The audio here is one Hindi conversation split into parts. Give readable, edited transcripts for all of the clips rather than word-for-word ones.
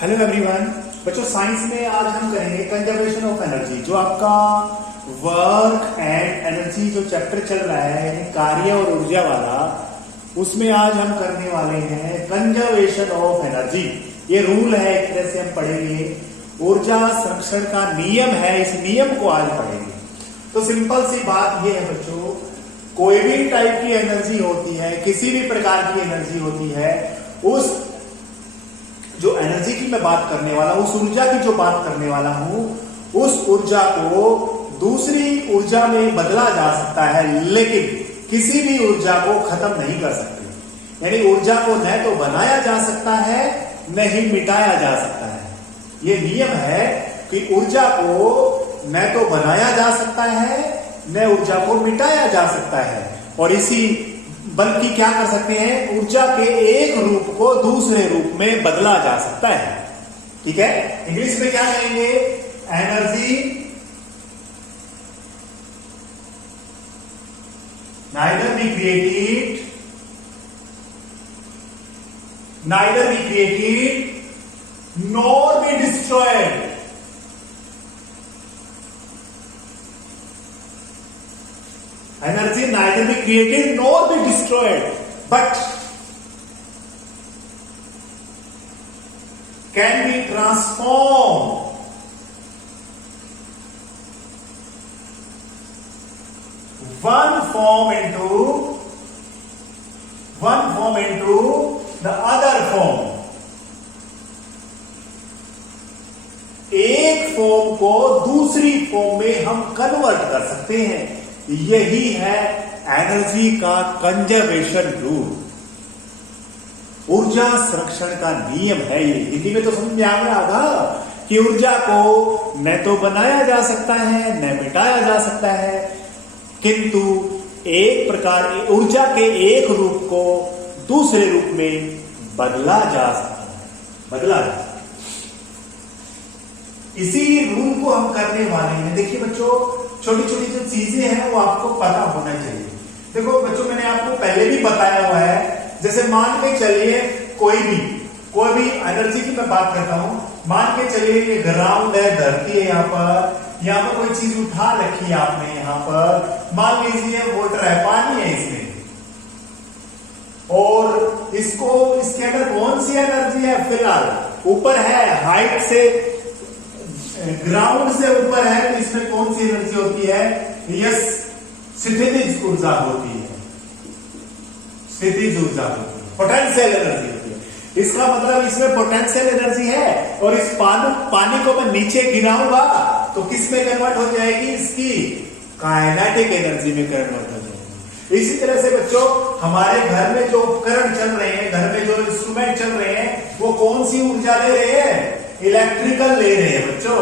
Hello everyone. बच्चों साइंस में आज हम करेंगे कंजर्वेशन ऑफ एनर्जी। जो आपका वर्क एंड एनर्जी जो चैप्टर चल रहा है यानी कार्य और ऊर्जा वाला, उसमें आज हम करने वाले हैं कंजर्वेशन ऑफ एनर्जी। ये रूल है, एक तरह से हम पढ़ेंगे। ऊर्जा संरक्षण का नियम है, इस नियम को आज पढ़ेंगे। तो सिंपल सी बात ये है बच्चों, कोई भी टाइप की एनर्जी होती है, किसी भी प्रकार की एनर्जी होती है, उस जो एनर्जी की मैं बात करने वाला हूं, उस ऊर्जा की जो बात करने वाला हूं, उस ऊर्जा को दूसरी ऊर्जा में बदला जा सकता है, लेकिन किसी भी ऊर्जा को खत्म नहीं कर सकते। यानी ऊर्जा को न तो बनाया जा सकता है न ही मिटाया जा सकता है। यह नियम है कि ऊर्जा को न तो बनाया जा सकता है न ऊर्जा को मिटाया जा सकता है, और इसी बल्कि क्या कर सकते हैं, ऊर्जा के एक रूप को दूसरे रूप में बदला जा सकता है। ठीक है, इंग्लिश में क्या कहेंगे, energy neither be created nor be destroyed. Energy neither be created nor be destroyed, but can be transformed one form into the other form। एक फॉर्म को दूसरी फॉर्म में हम कन्वर्ट कर सकते हैं। यही है एनर्जी का कंजर्वेशन रूल, ऊर्जा संरक्षण का नियम है। ये हिंदी में तो समझ में आ गया था कि ऊर्जा को न तो बनाया जा सकता है न मिटाया जा सकता है, किंतु एक प्रकार ऊर्जा के एक रूप को दूसरे रूप में बदला जा सकता है, बदला जा सकता है। इसी रूल को हम करने वाले हैं। देखिए बच्चों, छोटी छोटी जो चीजें हैं वो आपको पता होना चाहिए। देखो बच्चों, मैंने आपको पहले भी बताया हुआ है, जैसे मान के चलिए कोई भी एनर्जी की मैं बात करता हूं। मान के चलिए ये ग्राउंड है, धरती है, यहाँ पर कोई चीज उठा रखी है आपने, यहाँ पर मान लीजिए वाटर है, पानी है इसमें, और इसके अंदर कौन सी एनर्जी है, फिलहाल ऊपर है, हाइट से ग्राउंड से ऊपर है, तो इसमें कौन सी एनर्जी होती है, यस स्थितिज ऊर्जा होती है, स्थितिज ऊर्जा होती है, पोटेंशियल एनर्जी होती है। इसका मतलब इसमें पोटेंशियल एनर्जी है, और इस पानी को मैं नीचे गिराऊंगा तो किस में कन्वर्ट हो जाएगी, इसकी काइनेटिक एनर्जी में कन्वर्ट हो जाएगी। इसी तरह से बच्चों, हमारे घर में जो उपकरण चल रहे हैं, घर में जो इंस्ट्रूमेंट चल रहे हैं, वो कौन सी ऊर्जा ले रहे हैं, इलेक्ट्रिकल ले रहे हैं बच्चों।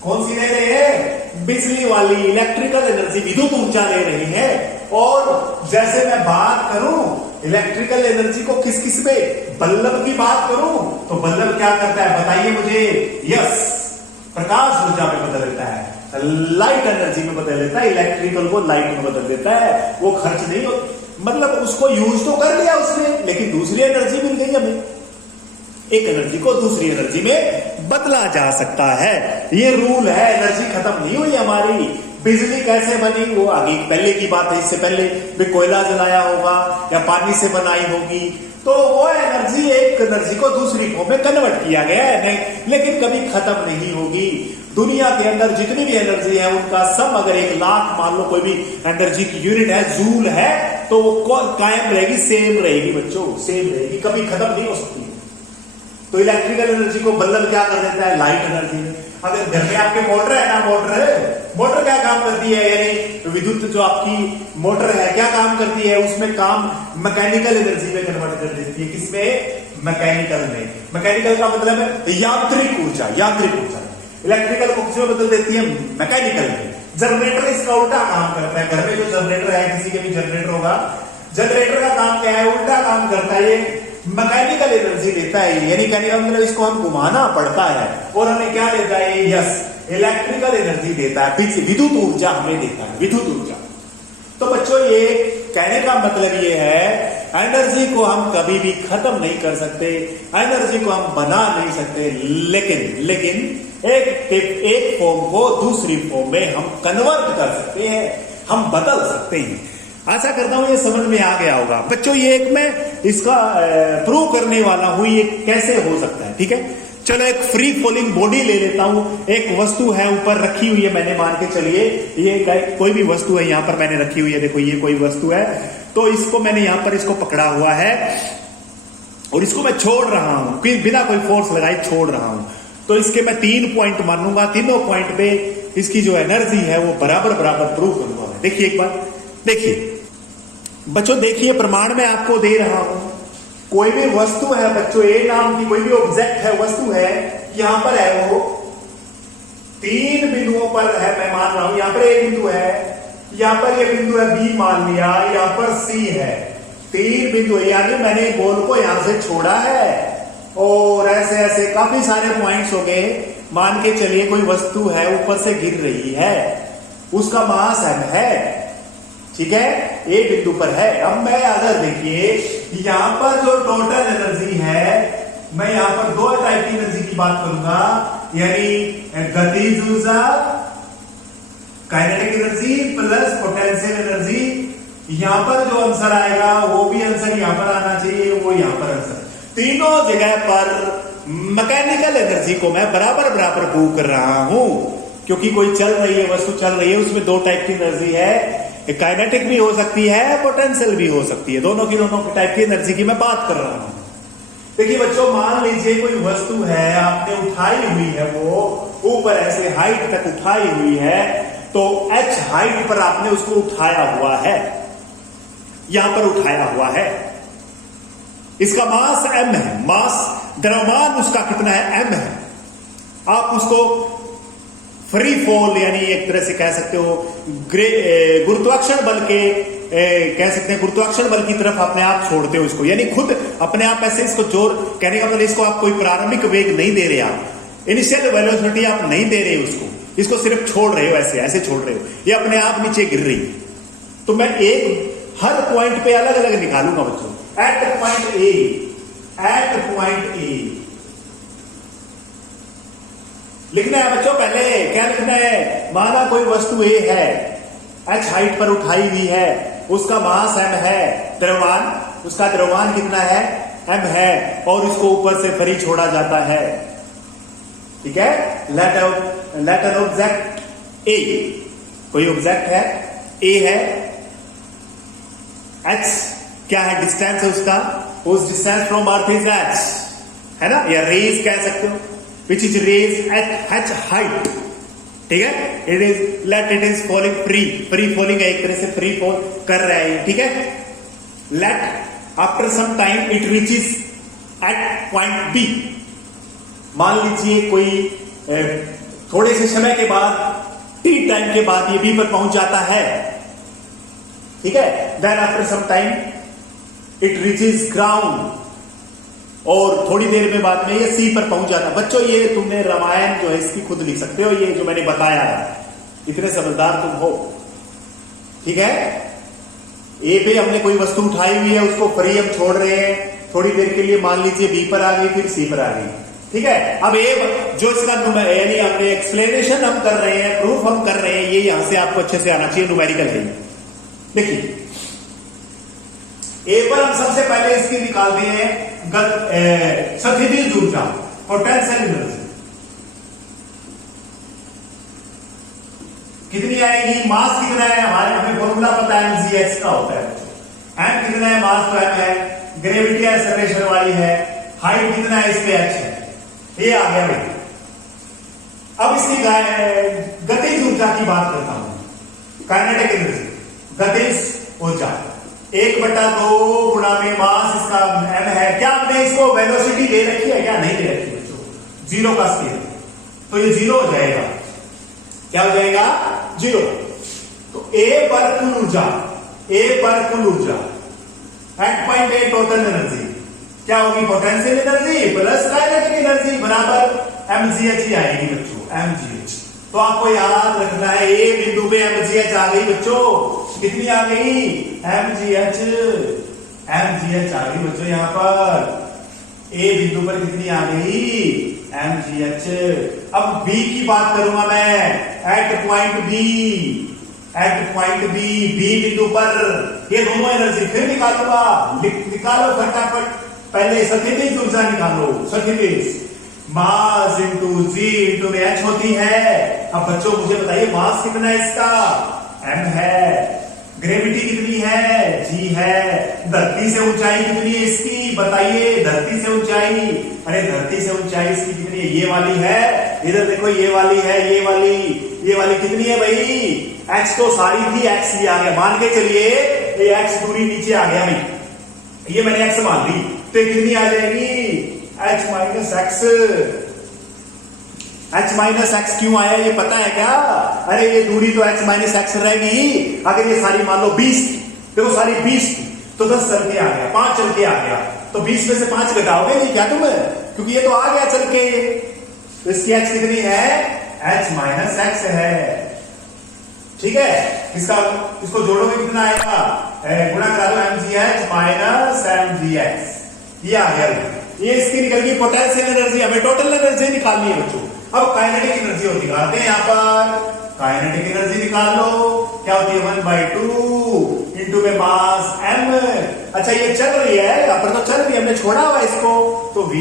कौन सी ले रहे हैं, बिजली वाली इलेक्ट्रिकल एनर्जी, विद्युत ऊर्जा ले रही है। और जैसे मैं बात करूं इलेक्ट्रिकल एनर्जी को किस किस में, बल्ब की बात करूं तो बल्ब क्या करता है बताइए मुझे, यस प्रकाश ऊर्जा में बदल देता है, लाइट एनर्जी में बदल देता है, इलेक्ट्रिकल को लाइट में बदल देता है। वो खर्च नहीं हो, मतलब उसको यूज तो कर लिया उसने, लेकिन दूसरी एनर्जी मिल गई हमें। एक एनर्जी को दूसरी एनर्जी में बदला जा सकता है, ये रूल है। एनर्जी खत्म नहीं हुई हमारी। बिजली कैसे बनी वो आगे पहले की बात है, इससे पहले भी कोयला जलाया होगा या पानी से बनाई होगी, तो वो एनर्जी एक एनर्जी को दूसरी फॉर्म में कन्वर्ट किया गया है, नहीं, लेकिन कभी खत्म नहीं होगी। दुनिया के अंदर जितनी भी एनर्जी है उनका सम अगर 1 लाख मान लो कोई भी एनर्जी की यूनिट है, जूल है, तो वो कायम रहेगी, सेम रहेगी बच्चों, सेम रहेगी, कभी खत्म नहीं हो सकती। तो इलेक्ट्रिकल एनर्जी को बल्ब क्या कर देता है, लाइट एनर्जी में। अगर घर में आपके मोटर है ना, मोटर क्या काम करती है, यानी विद्युत जो आपकी मोटर है क्या काम करती है, उसमें काम मैकेनिकल एनर्जी में कन्वर्ट कर देती है। किसमें, मैकेनिकल में। मैकेनिकल का मतलब है यांत्रिक ऊर्जा, इलेक्ट्रिकल को किसमें बदल देती है, मैकेनिकल में। जनरेटर इसका उल्टा काम करता है। घर में जो जनरेटर है, किसी के भी जनरेटर होगा, जनरेटर का काम क्या है, उल्टा काम करता है, मैकेनिकल एनर्जी देता है। यानी कहने का मतलब इसको हम घुमाना पड़ता है, और हमें क्या देता है, यस इलेक्ट्रिकल एनर्जी देता है, विद्युत ऊर्जा हमें देता है, विद्युत ऊर्जा। तो बच्चों ये कहने का मतलब ये है एनर्जी को हम कभी भी खत्म नहीं कर सकते, एनर्जी को हम बना नहीं सकते, लेकिन एक फॉर्म को दूसरी फॉर्म में हम कन्वर्ट कर सकते हैं, हम बदल सकते हैं। आशा करता हूं ये समझ में आ गया होगा बच्चों। ये एक मैं इसका प्रूव करने वाला हूं ये कैसे हो सकता है, ठीक है। चलो एक फ्री फॉलिंग बॉडी ले लेता हूं। एक वस्तु है ऊपर रखी हुई है, मैंने मान के चलिए ये कोई भी वस्तु है, यहां पर मैंने रखी हुई है, देखो ये कोई वस्तु है, तो इसको मैंने यहां पर इसको पकड़ा हुआ है और इसको मैं छोड़ रहा हूं, बिना कोई फोर्स लगाए छोड़ रहा हूं। तो इसके मैं 3 पॉइंट मानूंगा, तीनों पॉइंट पे इसकी जो एनर्जी है वो बराबर प्रूव करूंगा। देखिए एक बार, देखिए बच्चों, देखिए प्रमाण में आपको दे रहा हूं। कोई भी वस्तु है बच्चों, ए नाम की कोई भी ऑब्जेक्ट है, वस्तु है, यहां पर है, वो 3 बिंदुओं पर है, मैं मान रहा हूं। यहां पर ए बिंदु है, यहां पर ये बिंदु है बी मान लिया, यहां पर सी है, 3 बिंदु है, यानी मैंने बॉल को यहां से छोड़ा है और ऐसे ऐसे काफी सारे पॉइंट्स हो गए। मान के चलिए कोई वस्तु है ऊपर से गिर रही है, उसका मास m है, ठीक है, ए बिंदु पर है। अब मैं अगर देखिए यहां पर जो टोटल एनर्जी है, मैं यहां पर 2 टाइप की एनर्जी की बात करूंगा, यानी गतिज ऊर्जा, kinetic energy plus potential energy. यहां पर जो आंसर आएगा वो भी आंसर यहां पर आना चाहिए, वो यहां पर आंसर। तीनों जगह पर मैकेनिकल एनर्जी को मैं बराबर प्रूव कर रहा हूं, क्योंकि कोई चल रही है, वस्तु चल रही है, उसमें 2 टाइप की एनर्जी है, काइनेटिक भी हो सकती है, पोटेंशियल भी हो सकती है, दोनों की टाइप की एनर्जी की मैं बात कर रहा हूं। देखिए बच्चों, मान लीजिए कोई वस्तु है, आपने उठाई हुई है, वो ऊपर ऐसे हाइट तक उठाई हुई है, तो h हाइट पर आपने उसको उठाया हुआ है, यहां पर उठाया हुआ है, इसका मास m है, मास द्रव्यमान उसका कितना है, m है। आप उसको फ्री फॉल यानी एक तरह से कह सकते हो गुरुत्वाकर्षण बल के कह सकते हैं, गुरुत्वाकर्षण बल की तरफ अपने आप छोड़ते हो इसको, यानी खुद अपने आप ऐसे इसको जोर, कहने का मतलब इसको आप कोई प्रारंभिक वेग नहीं दे रहे, आप इनिशियल वेलोसिटी आप नहीं दे रहे उसको, इसको सिर्फ छोड़ रहे हो, ऐसे ऐसे छोड़ रहे हो, ये अपने आप नीचे गिर रही। तो मैं एक हर पॉइंट पे अलग अलग निकालूंगा बच्चों। एट पॉइंट ए लिखना है बच्चों, पहले क्या लिखना है, माना कोई वस्तु ए है, h हाइट पर उठाई हुई है, उसका मास m है, द्रव्यमान, उसका द्रव्यमान कितना है, m है, और इसको ऊपर से फ्री छोड़ा जाता है, ठीक है। लेट एन ऑब्जेक्ट ए, कोई ऑब्जेक्ट है, ए है, h क्या है, डिस्टेंस है उसका, उस distance from earth is h, है ना, या रेज कह सकते हो, which is raised at h height, ठीक है। it is falling free falling है, एक तरह से फ्री फॉल कर रहा है, ठीक है। let after some time it reaches at point B, मान लीजिए कोई थोड़े से समय के बाद, t टाइम के बाद ये B पर पहुंच जाता है, ठीक है। then after some time it reaches ground, और थोड़ी देर में बाद में ये सी पर पहुंच जाता। बच्चों ये तुमने रामायण जो है इसकी खुद लिख सकते हो, ये जो मैंने बताया है, इतने समझदार तुम हो, ठीक है। ए पे हमने कोई वस्तु उठाई हुई है, उसको फ्री हम छोड़ रहे हैं, थोड़ी देर के लिए मान लीजिए बी पर आ गई, फिर सी पर आ गई, ठीक है। अब ए जो इसका यानी हमने एक्सप्लेनेशन हम कर रहे हैं, प्रूफ हम कर रहे हैं, ये यहां से आपको अच्छे से आना चाहिए, न्यूमेरिकल है। देखिए ए पर हम सबसे पहले इसकी निकालते हैं स्थितिज ऊर्जा, पोटेंशियल एनर्जी कितनी आएगी, मास कितना है, हमें फॉर्मूला पता है, mgh का होता है, m कितना है, मास तो m है, ग्रेविटी एक्सेलरेशन वाली है, हाइट कितना है, इस पे h है, ये आ गया भाई। अब इसकी गतिज ऊर्जा की बात करता हूं, काइनेटिक एनर्जी, गतिज ऊर्जा 1/2 गुणा में मास, इसका m है। क्या आपने इसको वेलोसिटी दे रखी है, क्या नहीं दे रखी बच्चों, 0 का स्केल, तो ये 0 हो जाएगा, क्या हो जाएगा, 0। तो A पर कुल ऊर्जा, A पर कुल ऊर्जा at point A total energy क्या होगी, potential energy plus kinetic energy बराबर mgh ही आएगी बच्चों, mgh। तो आपको याद रखना है, ए बिंदु पे mgh आ गई बच्चों, कितनी आ गई, mgh, mgh आ गई बच्चों यहां पर। ए बिंदु पर कितनी आ गई? mgh। अब बी की बात करूंगा मैं, एट पॉइंट बी, बी बिंदु पर ये दोनों एनर्जी फिर निकालूंगा। निकालो फटाफट, पहले सर्किटिक ऊर्जा निकालो। सर्किटिक मास इंटू जी इंटू में एच होती है। अब बच्चों मुझे बताइए मास कितना है इसका? m है। ग्रेविटी कितनी है? g है। धरती से ऊंचाई कितनी है इसकी? बताइए, धरती से ऊंचाई। अरे धरती से ऊंचाई इसकी कितनी है? ये वाली है। इधर देखो, ये वाली है, ये वाली कितनी है भाई? x तो सारी थी, x भी आ गया। मान के चलिए ये x दूरी नीचे आ गया भाई, ये मैंने x मान ली, तो कितनी आ जाएगी? h minus x. h minus x क्यों आया ये पता है क्या? अरे ये दूरी तो h माइनस एक्स रहेगी। अगर ये सारी मान लो 20 थी, देखो सारी 20 थी, तो 10 चल के आ गया, 5 चल के आ गया, तो 20 में से 5 घटाओगे नहीं क्या तुम? क्योंकि ये तो आ गया चल के। तो इसकी h कितनी है? h माइनस एक्स है। ठीक है, इसको जोड़ोगे कितना आएगा? गुणा करा दो mgh माइनस mgx, ये आ गया। ये इसकी निकल गई पोटेंशियल एनर्जी। हमें टोटल एनर्जी निकालनी है बच्चों। अब काइनेटिक एनर्जी और निकालते हैं यहां पर। काइनेटिक एनर्जी निकाल लो, क्या होती है? 1/2 इंटू में मास m। अच्छा ये चल रही है, यहां पर तो चल रही है, हमने छोड़ा हुआ इसको, तो v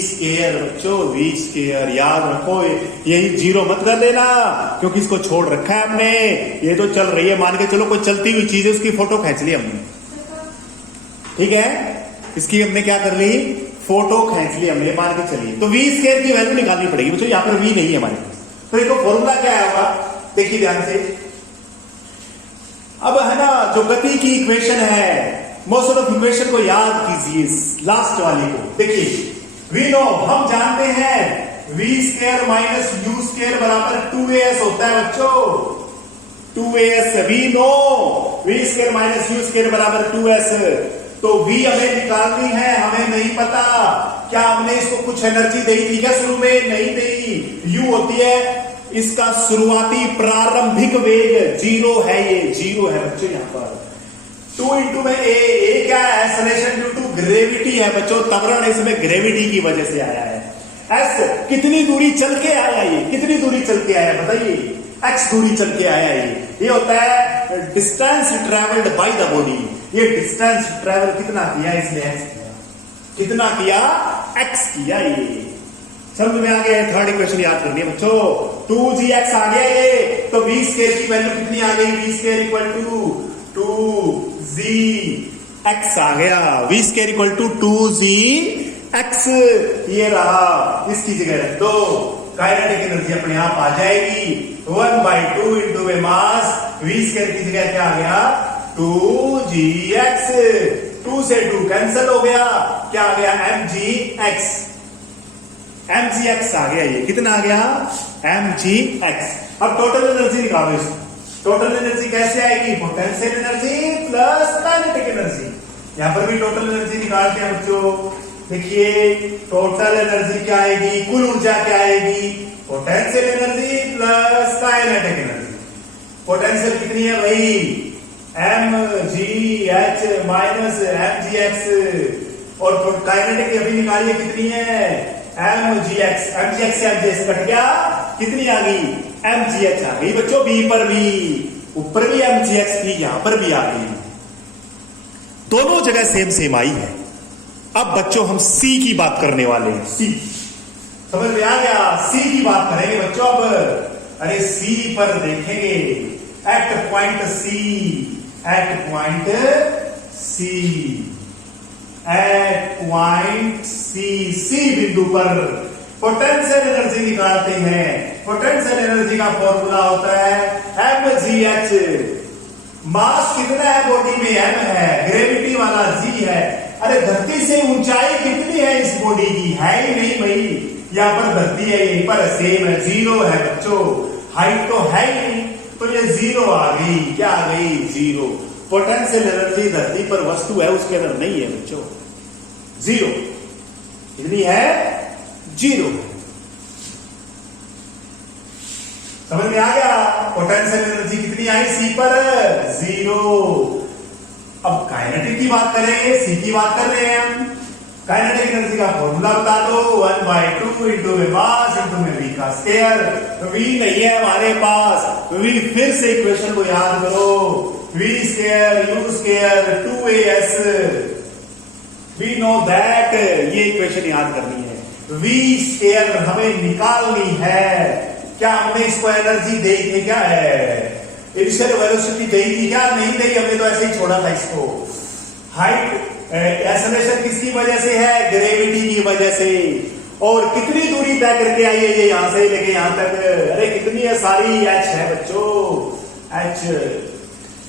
स्क्वायर बच्चों, v स्क्वायर। याद रखो, यही जीरो मत कर देना, क्योंकि इसको छोड़ रखा है हमने। ये तो चल रही है, मान के चलो कोई चलती हुई चीज है, उसकी फोटो खींच ली हमने। ठीक है, इसकी हमने क्या कर ली? फोटो खींच ली हमने, मान के चलिए। तो v स्क्वायर की वैल्यू निकालनी पड़ेगी बच्चों, यहां पर v नहीं है हमारे पास। तो देखो फॉर्मूला क्या है होगा, देखिए ध्यान से। अब है ना, जो गति की इक्वेशन है, मोशन ऑफ इक्वेशन को याद कीजिए, लास्ट वाली को। देखिए वी नो, हम जानते हैं v square minus u square बराबर 2as होता है बच्चों। 2as we know, v square minus u square बराबर 2s। तो v हमें निकालनी है, हमें नहीं पता। क्या हमने इसको कुछ एनर्जी दी थी क्या शुरू में? नहीं दी। u होती है इसका शुरुआती प्रारंभिक वेग, 0 है, ये 0 है बच्चों यहां पर। 2 इंटू में a क्या है? एक्सेलरेशन ड्यू टू ग्रेविटी है बच्चों, त्वरण इसमें ग्रेविटी की वजह से आया है। s कितनी दूरी चल के आया? ये कितनी दूरी चल के आया बताइए? x दूरी चल के आया। ये होता है distance travelled by the body. ये डिस्टेंस ट्रेवल कितना किया इसने? x किया। कितना किया? x किया। ये समझ में आ गया? थर्ड इक्वेशन याद करनी है बच्चों। 2gx आ गया ये, तो v स्क्वायर की वैल्यू कितनी आ गई? v square equal to 2gx आ गया। v square equal to 2gx, ये रहा। इसकी जगह रख दो, काइनेटिक एनर्जी अपने आप आ जाएगी। 1/2 इंटू में मास, v स्क्वायर की जगह क्या आ गया? 2gx। 2 से 2 कैंसिल हो गया, क्या आ गया? mgx। mgx आ गया। ये कितना आ गया? mgx। अब टोटल एनर्जी निकालो इसको। टोटल एनर्जी कैसे आएगी? Potential energy plus kinetic energy. यहां पर भी टोटल एनर्जी निकालते हैं बच्चों। देखिए टोटल एनर्जी क्या आएगी? कुल ऊर्जा क्या आएगी? Potential energy plus kinetic energy. Potential कितनी है भाई? mgh minus mgx। और काइनेटिक अभी निकालिए कितनी है? mgx। mgx से mgx कट गया, कितनी आ गई? mgh आ गई बच्चों। b पर भी, ऊपर भी mgx थी, यहां पर भी आ गई। दोनों जगह सेम सेम आई है। अब बच्चों हम c की बात करने वाले हैं। c समझ में आ गया? c की बात करेंगे बच्चों अब। अरे c पर देखेंगे, at point c, at point c, at point c बिंदु पर पोटेंशियल एनर्जी निकालते हैं। पोटेंशियल एनर्जी का फॉर्मूला होता है mgh। मास कितना है बॉडी में? m है, ग्रेविटी वाला g है। अरे धरती से ऊंचाई कितनी है इस बॉडी की? है ही नहीं भाई, यहां पर धरती है, यहीं पर सेम है, 0 है बच्चों। हाइट तो है ही नहीं, तो ये 0 आ गई। क्या आ गई? 0। पोटेंशियल एनर्जी धरती पर वस्तु है, उसके अंदर नहीं है बच्चों। 0 कितनी है? 0। समझ में आ गया? पोटेंशियल एनर्जी कितनी आई सी पर? 0। अब काइनेटिक की बात करें, सी की बात कर रहे हैं हम। काइनेटिक एनर्जी का फॉर्मूला बता दो, 1/2 इंटू में मास इंटू में वी का स्क्वायर। वी नहीं है हमारे पास, वी फिर से इक्वेशन को याद करो, v square u square 2as, we know that, ये इक्वेशन याद करनी है। वी स्क्वायर हमें निकालनी है। क्या हमने इसको एनर्जी दी थी? क्या है इनिशियल वेलोसिटी दी थी क्या? नहीं दी, हमने तो ऐसे ही छोड़ा था इसको। हाइट एक्सेलरेशन किसकी वजह से है? ग्रेविटी की वजह से। और कितनी दूरी तय करके आई है ये यहां से लेके यहां तक? अरे कितनी है? सारी h है बच्चों, h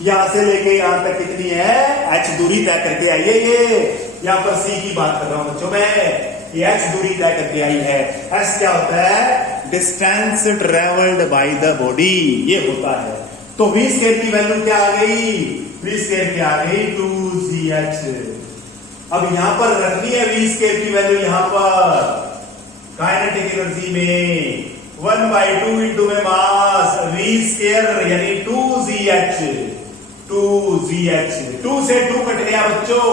यहां से लेके यहां तक कितनी है? h दूरी तय करके आई है ये। यहां पर c की बात कर रहा हूं बच्चों मैं, ये h दूरी तय करके आई है। s क्या होता है? Distance travelled by the body, ये होता है। तो v स्क्वायर की वैल्यू क्या आ गई? v स्क्वायर क्या आ गई? 2gh। अब यहां पर रखनी है v स्क्वायर की वैल्यू, यहां पर काइनेटिक एनर्जी में 1/2 इंटू में मास v स्क्वायर यानी 2gh। 2 से 2 कट गया बच्चों,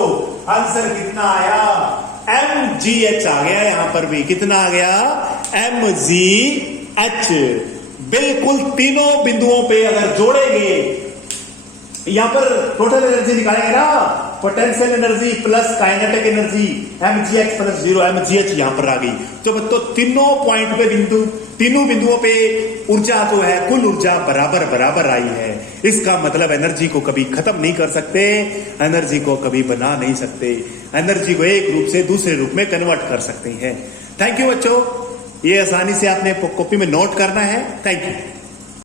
आंसर कितना आया? mgh आ गया। यहां पर भी कितना आ गया? mgh। बिल्कुल तीनों बिंदुओं पे अगर जोड़ेंगे, यहां पर टोटल एनर्जी निकालेंगे ना, potential energy plus kinetic energy, mgh plus 0, mgh यहां पर आ गई। तो तीनों पॉइंट पे तीनों बिंदुओं पे ऊर्जा जो है, कुल ऊर्जा बराबर बराबर आई है। इसका मतलब एनर्जी को कभी खत्म नहीं कर सकते, एनर्जी को कभी बना नहीं सकते, एनर्जी को एक रूप से दूसरे रूप में कन्वर्ट कर सकते हैं। थैंक यू बच्चों, ये आसानी से आपने कॉपी में नोट करना है। Thank you.